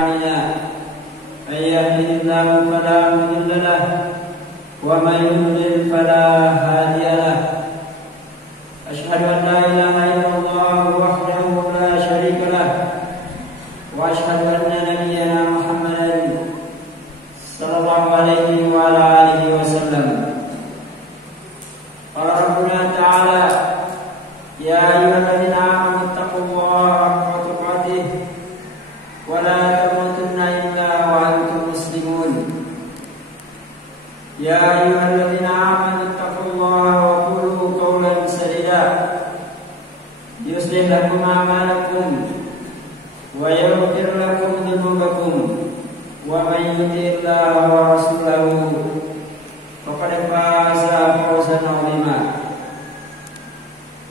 من يهده الله فلا مضل له ومن يضلل فلا هادي له أشهد أن لا إله إلا الله وحده لا شريك له وأشهد أن نبينا محمدا صلى الله عليه وعلى آله وسلم قال ربنا تعالى يا أيها الذين آمنوا اتقوا الله حق تقاته ولا تموتن إلا وأنتم مسلمون يا أيها الذين آمنوا اتقوا الله وقولوا قولا سديدا يصلح لكم أعمالكم ويغفر لكم ذنوبكم ومن يطع الله ورسوله فقد فاز فوزا عظيما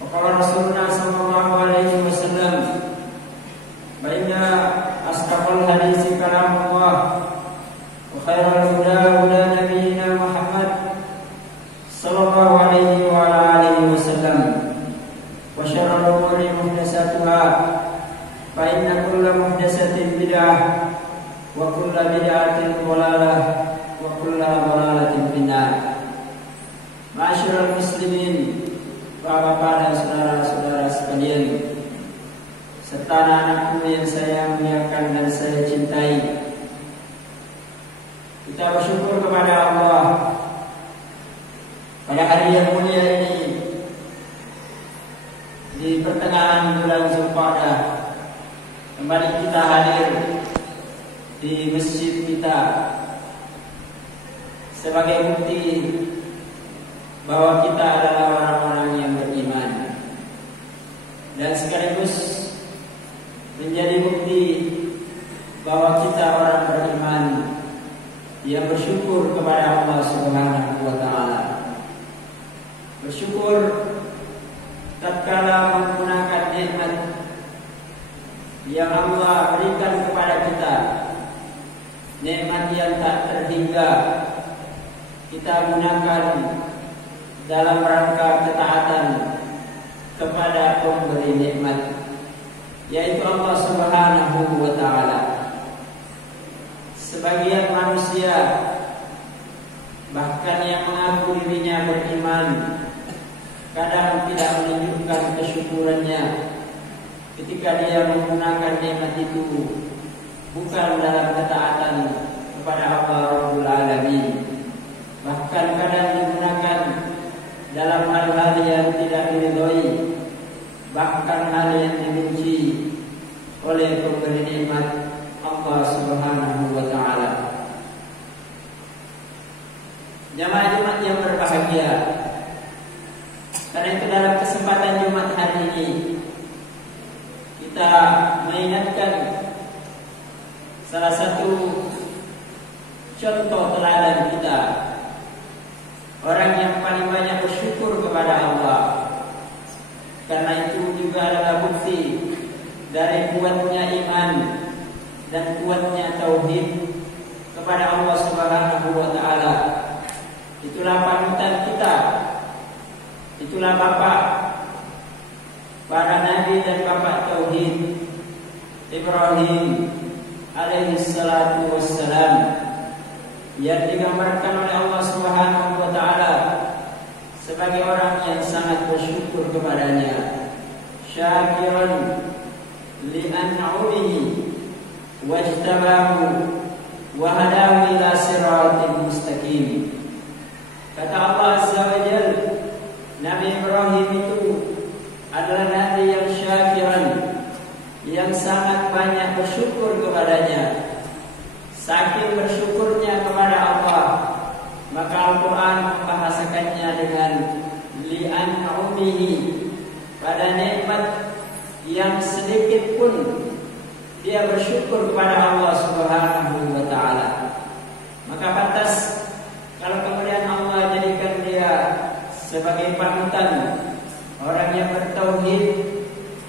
وقال رسولنا صلى الله عليه وسلم فإن أصدق الحديث كلام الله وخير الهدى هدى نبينا محمد صلى الله عليه وعلى آله وسلم وشر الأمور محدثاتها فإن كل محدثة بدعة وكل بدعة ضلالة وكل ضلالة في النار. Ma'asyiral muslimin, Bapak-bapak dan saudara-saudara sekalian, serta anak-anakku yang saya muliakan dan saya cintai, kita bersyukur kepada Allah pada hari yang mulia ini, di pertengahan bulan Zulqa'dah, kembali kita hadir di masjid kita sebagai bukti bahwa kita adalah orang-orang yang beriman, dan sekaligus menjadi bukti bahwa kita orang beriman yang bersyukur kepada Allah Subhanahu wa taala. Bersyukur tatkala menggunakan nikmat yang Allah berikan kepada kita, nikmat yang tak terhingga, kita gunakan dalam rangka ketaatan kepada pemberi nikmat, yaitu Allah Subhanahu wa taala. Sebagian manusia bahkan yang mengaku dirinya beriman kadang tidak menunjukkan kesyukurannya ketika dia menggunakan nikmat itu bukan dalam ketaatan kepada Allah Rabbul Alamin, bahkan kadang digunakan dalam hal-hal yang tidak diridhoi, bahkan hal yang dibenci oleh pemberi nikmat Allah Subhanahu wa taala. Jamaah Jumat yang berbahagia, karena itu dalam kesempatan Jumat hari ini kita mengingatkan salah satu contoh teladan kita, orang yang paling banyak bersyukur kepada Allah. Karena itu juga adalah bukti dari kuatnya iman dan kuatnya tauhid kepada Allah Subhanahu wa taala. Itulah panutan kita, itulah bapak para nabi dan bapak tauhid, Ibrahim alaihi salatu wassalam, yang digambarkan oleh Allah Subhanahu wa taala sebagai orang yang sangat bersyukur kepadanya, syakiran li an'umihi wajtabahu wa hadahu ila siratin mustaqim. Kata Allah Azza wa Jalla, Nabi Ibrahim itu adalah nabi yang syakiran, yang sangat banyak bersyukur kepadanya. Saking bersyukurnya kepada Allah, maka Al-Quran membahasakannya dengan li'an'umihi, pada nikmat yang sedikit pun dia bersyukur kepada Allah Subhanahu wa taala. Maka pantas kalau kemudian Allah jadikan dia sebagai panutan orang yang bertauhid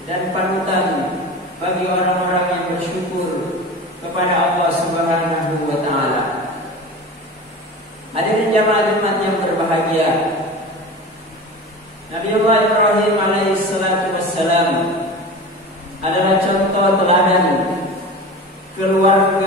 dan panutan bagi orang-orang yang bersyukur kepada Allah Subhanahu wa taala. Hadirin jamaah Jumat yang berbahagia, Nabi Allah Ibrahim alaihi salatu wassalam adalah contoh teladan keluarga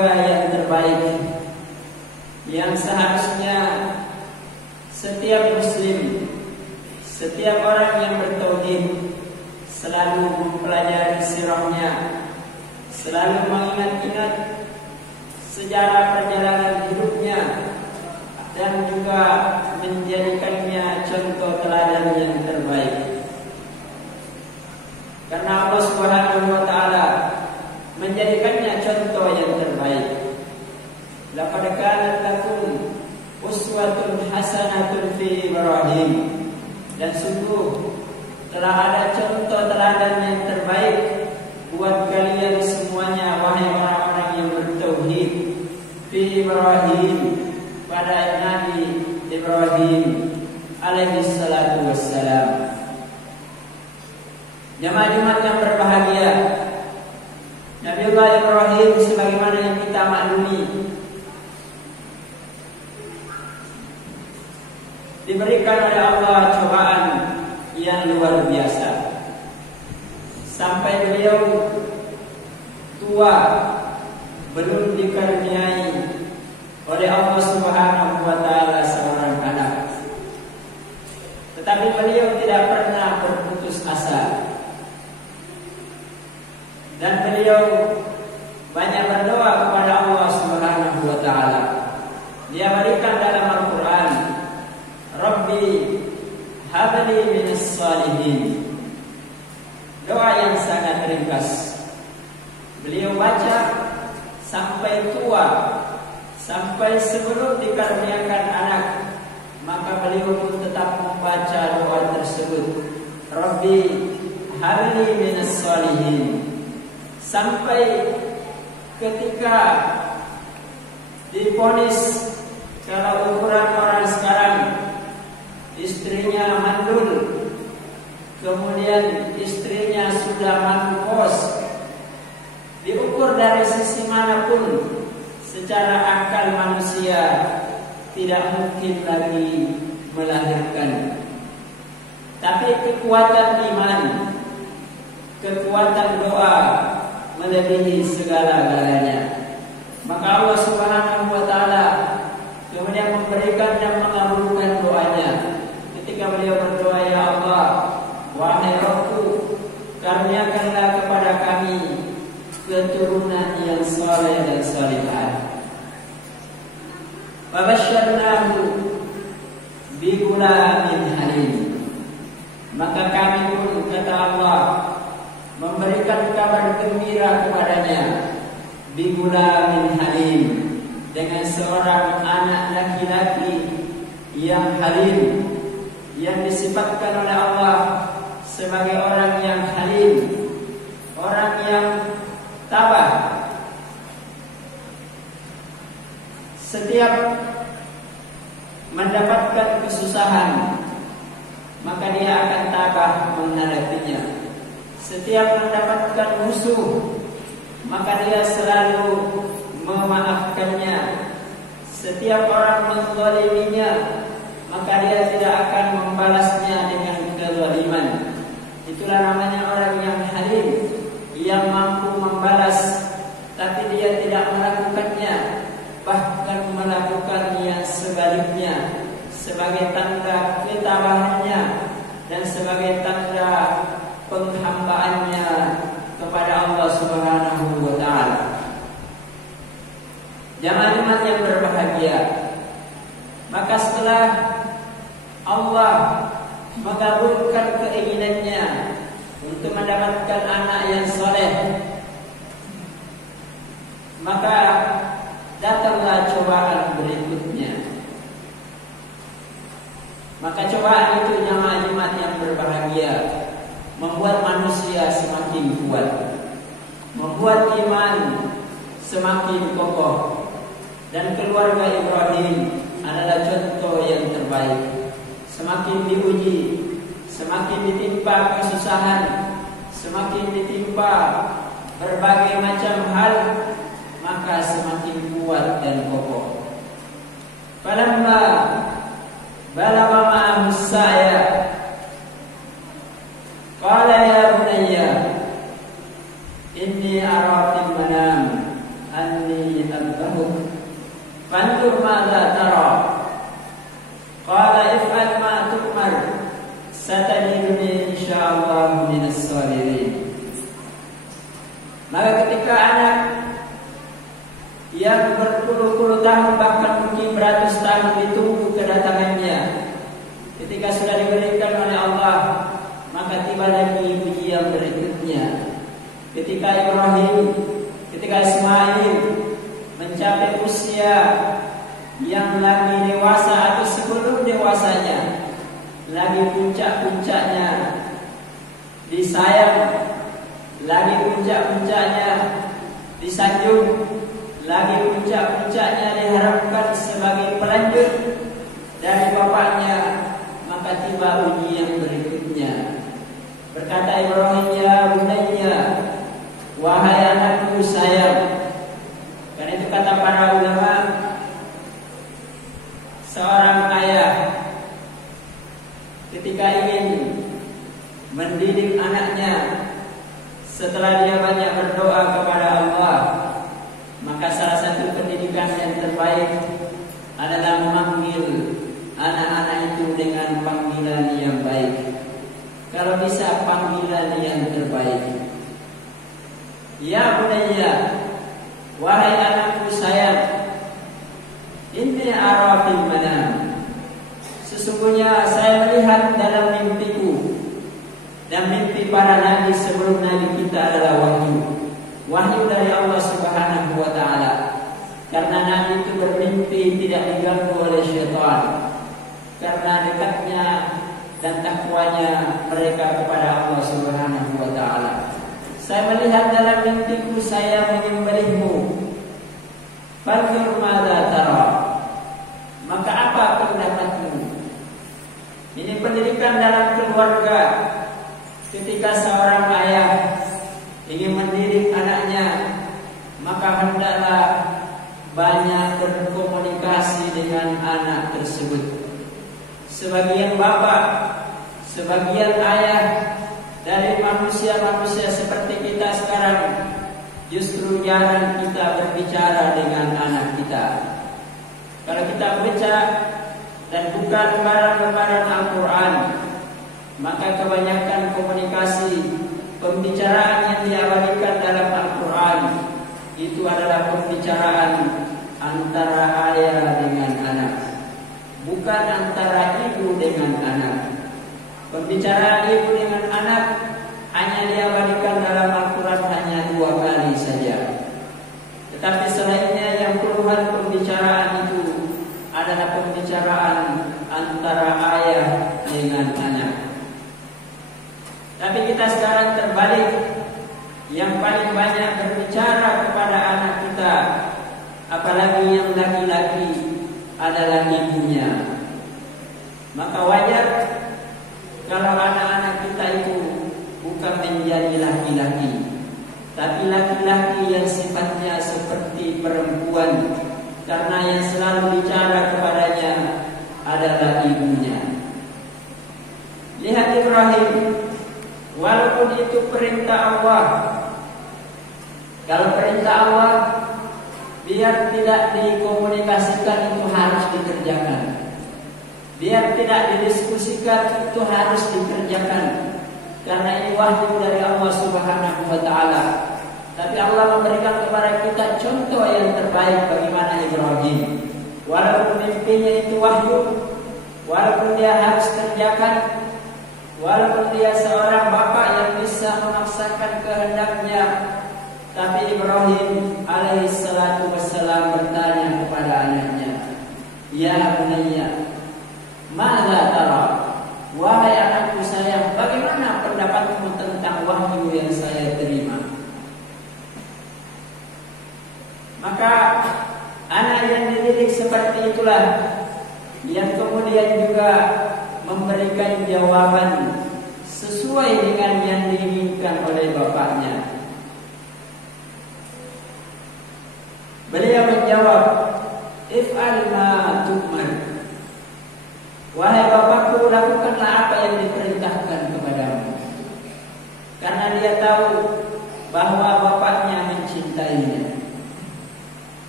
selalu mempelajari sirahnya, selalu mengingat-ingat sejarah perjalanan hidupnya, dan juga menjadikannya contoh teladan yang terbaik. Karena Allah Subhanahu wa taala menjadikannya contoh yang terbaik. Laqad kanat lakum uswatun hasanatun fi Ibrahim. Dan sungguh telah ada contoh teladan yang terbaik buat kalian semuanya, wahai orang-orang yang bertauhid, fi Ibrahim, pada Nabi Ibrahim alaihi salatu wassalam. Jemaah-jemaah yang berbahagia, Nabiullah Ibrahim sebagaimana yang kita maklumi diberikan oleh Allah cobaan yang luar biasa sampai beliau tua belum dikaruniai oleh Allah Subhanahu wa taala seorang anak. Tetapi beliau tidak pernah berputus asa. Dan beliau banyak berdoa kepada Allah Subhanahu wa taala. Dia berikan dalam Al-Qur'an, Rabbi habli minas salihin. Doa yang sangat ringkas. Beliau baca sampai tua, sampai sebelum dikaruniakan anak, maka beliau pun tetap membaca doa tersebut, Rabbi habli minas salihin. Sampai ketika divonis, kalau ukuran orang sekarang, istrinya mandul, kemudian istrinya sudah mampus, diukur dari sisi manapun, secara akal manusia tidak mungkin lagi melahirkan. Tapi kekuatan iman, kekuatan doa melebihi segala-galanya. Maka Allah Subhanahu wa taala kemudian memberikan dan mengabulkan doanya ketika beliau berdoa, ya Allah, wahai Rabbku, karuniakanlah kepada kami keturunan yang saleh dan salihah. Wa basyarnahu bi ghulamin halim. Maka kami pun, kata Allah, memberikan kabar gembira kepadanya, bi ghulamin halim, dengan seorang anak laki-laki yang halim, yang disifatkan oleh Allah sebagai orang yang halim, orang yang tabah. Setiap mendapatkan kesusahan, maka dia akan tabah menghadapinya. Setiap mendapatkan musuh, maka dia selalu memaafkannya. Setiap orang menzaliminya, maka dia tidak akan membalasnya dengan kezaliman. Itulah namanya orang yang halim, yang mampu membalas, tapi dia tidak melakukannya, bahkan melakukan yang sebaliknya, sebagai tanda ketabahannya dan sebagai tanda penghambaannya kepada Allah Subhanahu wa taala. Jemaah yang berbahagia, maka setelah Allah mengabulkan keinginannya untuk mendapatkan anak yang saleh, maka datanglah cobaan berikutnya. Maka cobaan itu, jemaah yang berbahagia, membuat manusia semakin kuat, membuat iman semakin kokoh. Dan keluarga Ibrahim adalah contoh yang terbaik. Semakin diuji, semakin ditimpa kesusahan, semakin ditimpa berbagai macam hal, maka semakin kuat dan kokoh. Falamma balagha ma'ahu as-sa'ya qala ya bunayya inni ara fil manam anni adbahuk fanzur madza tara. Qala if'al ma tu'mar satajiduni insyaallah minas shalihin. Maka ketika anak yang berpuluh-puluh tahun bahkan mungkin beratus tahun ditunggu kedatangannya, ketika sudah diberikan oleh Allah, maka tiba lagi ujian berikutnya. Ketika Ibrahim, ketika Ismail mencapai usia yang lagi dewasa atau sebelum dewasanya, lagi puncak-puncaknya disayang, lagi puncak-puncaknya disanjung, lagi puncak-puncaknya diharapkan sebagai pelanjut dari bapaknya, maka tiba ujian berikutnya. Berkata Ibrahim, ya bunayya, wahai anakku sayang. Karena itu kata para ulama, seorang ayah ketika ingin mendidik anaknya, setelah dia banyak berdoa kepada Allah, maka salah satu pendidikan yang terbaik adalah memanggil anak-anak itu dengan panggilan yang baik. Kalau bisa panggilan yang terbaik. Ya bunayya, wahai anakku sayang, inni ara fil manam, sesungguhnya saya melihat dalam mimpiku. Dan mimpi para nabi sebelum nabi kita adalah wahyu dari Allah Subhanahu wa taala. Karena nabi itu bermimpi tidak diganggu oleh syaitan, karena dekatnya dan takwanya mereka kepada Allah Subhanahu wa taala. Saya melihat dalam mimpiku saya menyembelihmu. Fanzur madza tara, maka apa pendapatmu? Ini pendidikan dalam keluarga. Ketika seorang ayah ingin mendidik anaknya, maka hendaklah banyak berkomunikasi dengan anak tersebut. Sebagian bapak, sebagian ayah dari manusia-manusia seperti kita sekarang, justru jarang kita berbicara dengan anak kita. Kalau kita baca dan buka lembaran-lembaran Al-Quran, maka kebanyakan komunikasi pembicaraan yang diabadikan dalam Al-Quran itu adalah pembicaraan antara ayah dengan anak, bukan antara ibu dengan anak. Pembicaraan ibu dengan anak hanya diabadikan dalam Al-Quran hanya 2 kali saja. Tetapi selainnya yang puluhan pembicaraan itu adalah pembicaraan antara ayah dengan anak. Tapi kita sekarang terbalik, yang paling banyak berbicara kepada anak kita, apalagi yang laki-laki, adalah ibunya. Maka wajar kalau anak-anak kita itu bukan menjadi laki-laki, tapi laki-laki yang sifatnya seperti perempuan, karena yang selalu bicara kepadanya adalah ibunya. Lihat Ibrahim, walaupun itu perintah Allah, kalau perintah Allah biar tidak dikomunikasikan itu harus dikerjakan, biar tidak didiskusikan itu harus dikerjakan, karena ini wahyu dari Allah Subhanahu wa taala. Tapi Allah memberikan kepada kita contoh yang terbaik bagaimana Ibrahim. Walaupun mimpinya itu wahyu, walaupun dia harus kerjakan, walaupun dia seorang bapak yang bisa memaksakan kehendaknya, tapi Ibrahim alaihi salatu wassalam bertanya kepada anaknya, ya bunayya, madza tara, wahai anakku sayang, bagaimana pendapatmu tentang wahyu yang saya terima? Maka anak yang dididik seperti itulah yang kemudian juga memberikan jawaban sesuai dengan yang diinginkan oleh bapaknya. Beliau menjawab, if'al ma tu'mar, wahai bapakku, lakukanlah apa yang diperintahkan kepadamu. Karena dia tahu bahwa bapaknya mencintainya.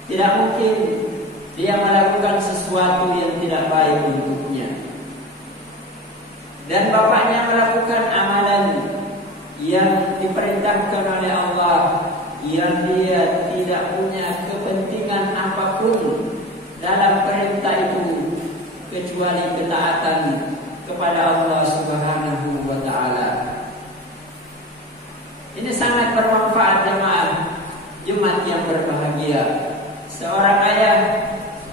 Tidak mungkin dia melakukan sesuatu yang tidak baik untuknya. Dan bapaknya melakukan amalan yang diperintahkan oleh Allah, yang dia tidak punya kepentingan apapun dalam perintah itu kecuali ketaatan kepada Allah Subhanahu wa taala. Ini sangat bermanfaat jemaah Jumat yang berbahagia. Seorang ayah,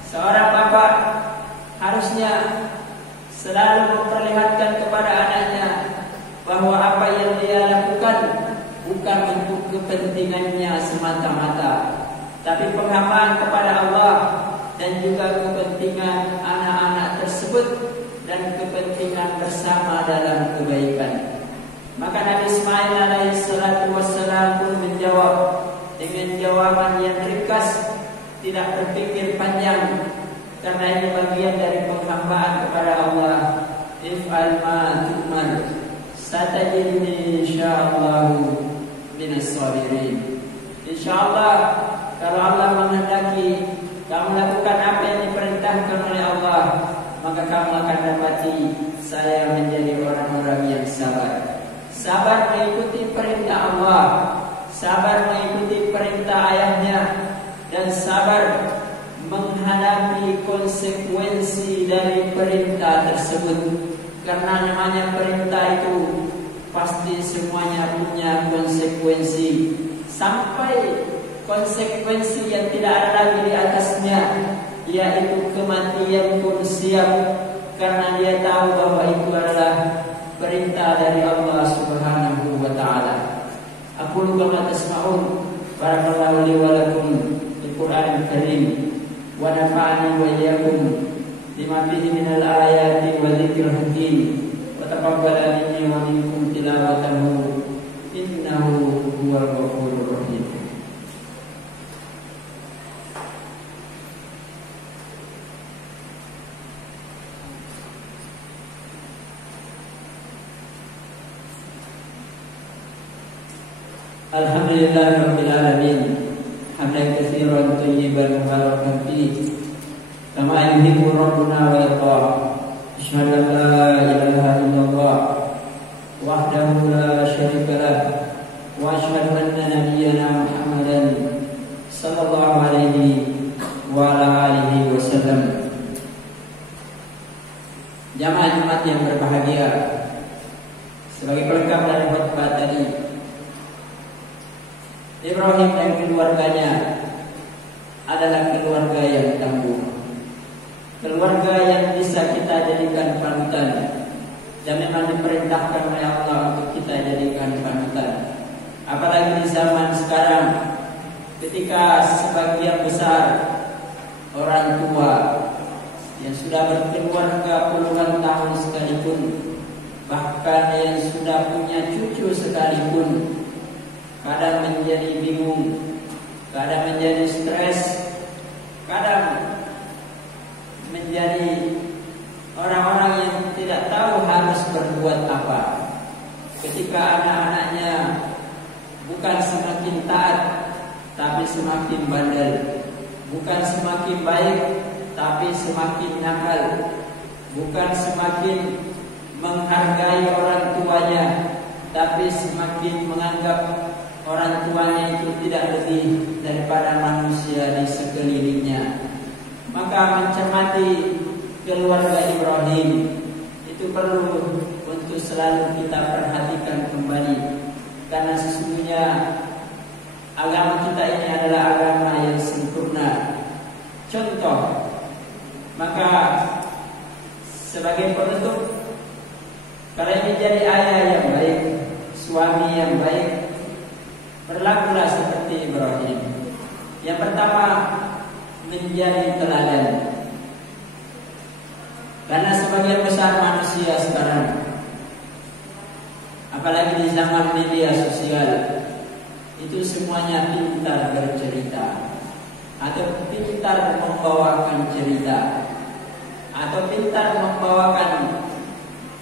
seorang bapak harusnya selalu memperlihatkan kepada anaknya bahwa apa yang dia lakukan bukan untuk kepentingannya semata-mata, tapi penghambaan kepada Allah dan juga kepentingan anak-anak tersebut dan kepentingan bersama dalam kebaikan. Maka Nabi Ismail alaihi salatu wassalam pun menjawab dengan jawaban yang ringkas, tidak berpikir panjang, karena ini bagian dari penghambaan kepada Allah. If'al ma tu'mar satajidni insyaallah minas sabirin. Insyaallah kalau Allah menghendaki kamu lakukan apa yang diperintahkan oleh Allah, maka kamu akan dapati saya menjadi orang-orang yang sabar. Sabar mengikuti perintah Allah, sabar mengikuti perintah ayahnya, dan sabar menghadapi konsekuensi dari perintah tersebut. Karena namanya perintah itu pasti semuanya punya konsekuensi, sampai konsekuensi yang tidak ada lagi di atasnya, yaitu kematian pun siap, karena dia tahu bahwa itu adalah perintah dari Allah Subhanahu wa taala. Aqulu kama tasma'un, barakallahu li wa lakum bil Qur'anil Karim wa nafa'ani wa iyyakum bima fihi minal ayati wa dzikril hakim wa taqabbal minni wa minkum tilawatahu innahu huwal ghafurur rahim. Alhamdulillahirabbil alamin, hamdan katsiran thayyiban mubarakan fihi kama yuhibbu rabbuna wa yarda. Asyhadu an la ilaha illallah wahdahu la syarika lah wa asyhadu anna nabiyyana Muhammadan sallallahu alaihi wa ala alihi wasallam. Jamaah Jumat yang berbahagia, sebagai pelengkap dari khutbah tadi, Ibrahim dan keluarganya adalah keluarga yang tangguh, keluarga yang bisa kita jadikan panutan, dan memang diperintahkan oleh Allah untuk kita jadikan panutan. Apalagi di zaman sekarang, ketika sebagian besar orang tua yang sudah berkeluarga puluhan tahun sekalipun, bahkan yang sudah punya cucu sekalipun, kadang menjadi bingung, kadang menjadi stres, kadang menjadi orang-orang yang tidak tahu harus berbuat apa. Ketika anak-anaknya bukan semakin taat, tapi semakin bandel, bukan semakin baik, tapi semakin nakal, bukan semakin menghargai orang tuanya, tapi semakin menganggap orang tuanya itu tidak lebih daripada manusia di sekelilingnya. Maka mencermati keluarga Ibrahim itu perlu untuk selalu kita perhatikan kembali, karena sesungguhnya agama kita ini adalah agama yang sempurna. Contoh, maka sebagai penutup, kalau ingin jadi ayah yang baik, suami yang baik, berlakulah seperti Ibrahim. Yang pertama, menjadi teladan. Karena sebagian besar manusia sekarang, apalagi di zaman media sosial, itu semuanya pintar bercerita, atau pintar membawakan cerita, atau pintar membawakan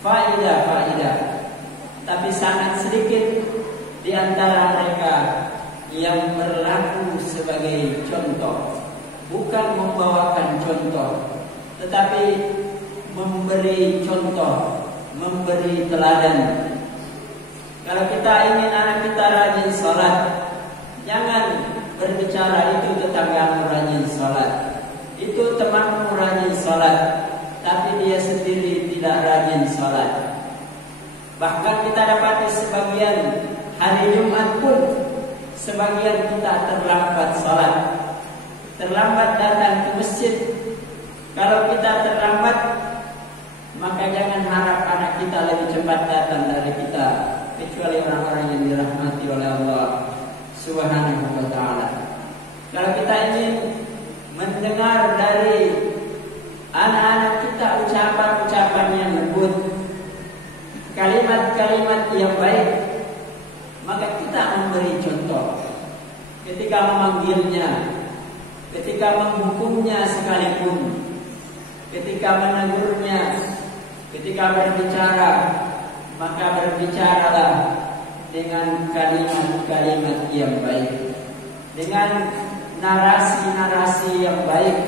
faidah-faidah, tapi sangat sedikit di antara mereka yang berlaku sebagai contoh. Bukan membawakan contoh, tetapi memberi contoh, memberi teladan. Kalau kita ingin anak kita rajin sholat, jangan bicara itu tetanggamu rajin sholat, itu temanmu rajin sholat, tapi dia sendiri tidak rajin sholat. Bahkan kita dapati sebagian hari Jumat pun sebagian kita terlambat sholat, terlambat datang ke masjid. Kalau kita terlambat, maka jangan harap anak kita lebih cepat datang dari kita, kecuali orang-orang yang dirahmati oleh Allah Subhanahu wa ta'ala. Kalau kita ingin mendengar dari anak-anak kita ucapan-ucapan yang lembut, kalimat-kalimat yang baik, maka kita memberi contoh. Ketika memanggilnya, ketika menghukumnya sekalipun, ketika menegurnya, ketika berbicara, maka berbicaralah dengan kalimat-kalimat yang baik, dengan narasi-narasi yang baik.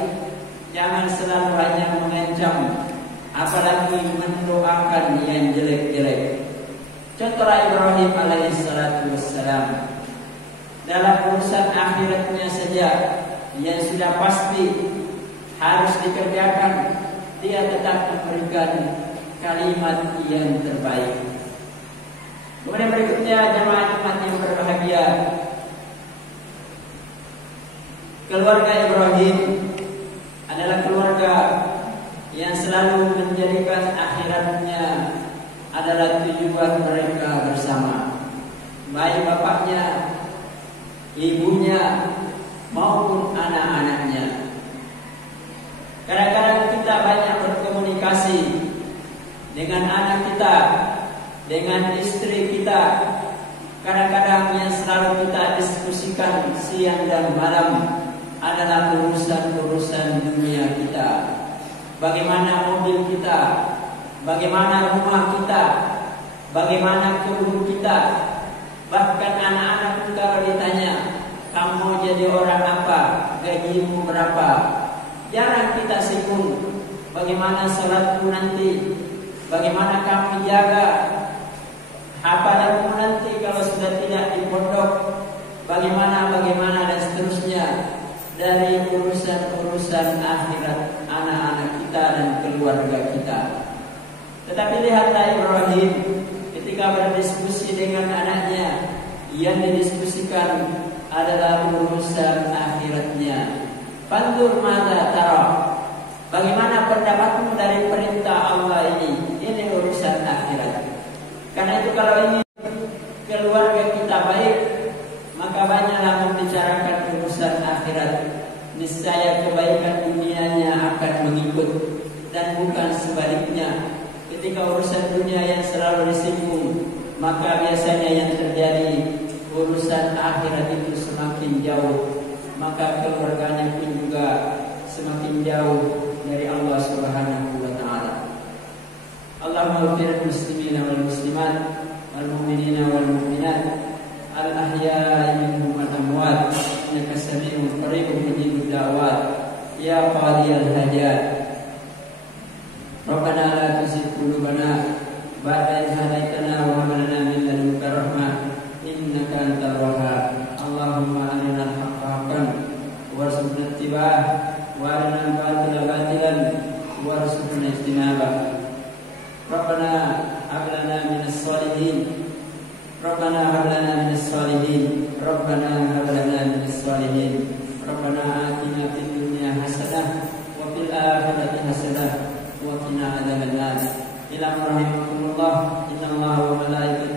Jangan selalu hanya mengancam, apalagi mendoakan yang jelek-jelek. Contohlah Ibrahim alaihissalatu wassalam. Dalam urusan akhiratnya saja yang sudah pasti harus dikerjakan, dia tetap memberikan kalimat yang terbaik. Kemudian berikutnya, jemaah Jumat yang berbahagia, keluarga Ibrahim adalah keluarga yang selalu menjadikan akhiratnya adalah tujuan mereka bersama, baik bapaknya, ibunya, maupun anak-anaknya. Kadang-kadang kita banyak berkomunikasi dengan anak kita, dengan istri kita. Kadang-kadang yang selalu kita diskusikan siang dan malam adalah urusan-urusan dunia kita. Bagaimana mobil kita, bagaimana rumah kita, bagaimana kebun kita. Bahkan anak-anak pun kalau ditanya, kamu mau jadi orang apa, gajimu berapa, jarang kita singgung bagaimana sholatmu nanti, bagaimana kamu jaga hafalanmu nanti kalau sudah tidak di pondok, bagaimana dan seterusnya. Dari urusan-urusan akhirat anak-anak kita dan keluarga kita. Tetapi lihatlah Ibrahim ketika berdiskusi dengan anaknya, yang didiskusikan adalah urusan akhiratnya. Fandur mada tara, bagaimana pendapatmu dari perintah Allah ini? Ini urusan akhirat. Karena itu kalau ini keluarga kita baik, maka banyaklah membicarakan urusan akhirat. Niscaya kebaikan dunianya akan mengikut, dan bukan sebaliknya. Ketika urusan dunia yang selalu disinggung, maka biasanya yang terjadi urusan akhirat itu semakin jauh, maka keluarganya pun juga semakin jauh dari Allah Subhanahu wa ta'ala. Allahumma ighfir muslimina wal muslimat wal mu'minina wal mu'minat al ahya'i minhum wal amwat innaka sami'un qaribun mujibud da'wat ya qadiyal hajat. Rabbana la tuzigh qulubana ba'da idh hadaytana wa hab lana min ladunka rahmah innaka antal wahhab. Allahumma arina al-haqqa haqqan warzuqna ittiba'ah wa arina al-batila batilan warzuqna ijtinabah. Rabbana hab lana minas salihin, Rabbana hab lana minas salihin, Rabbana hab lana minas salihin. Rabbana atina fid dunya hasanah wa fil akhirati hasanah wa qina adzabannar. Ila rahimakumullah, innallaha wa malaikatahu